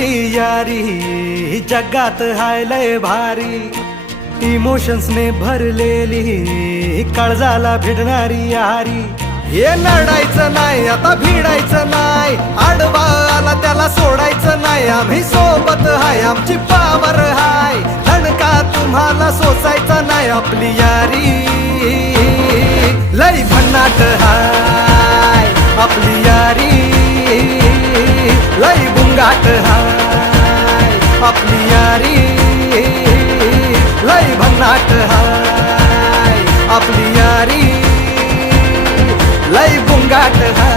आपली यारी जगात हाय लय भारी, इमोशन्सने भरलेली काळजाला भिडणारी यारी. हे नडायचं नाही आता भिडायचं नाही, आडवा आला त्याला सोडायचं नाही. आम्ही सोबत हाय आमची पावर हाय, धणका तुम्हाला सोसायचा नाही. आपली यारी लय भन्नाट हाय, आपली यारी लय बुंगाट हाय. आपली यारी लय भन्नाट हाय, आपली यारी लय बुंगाट हाय.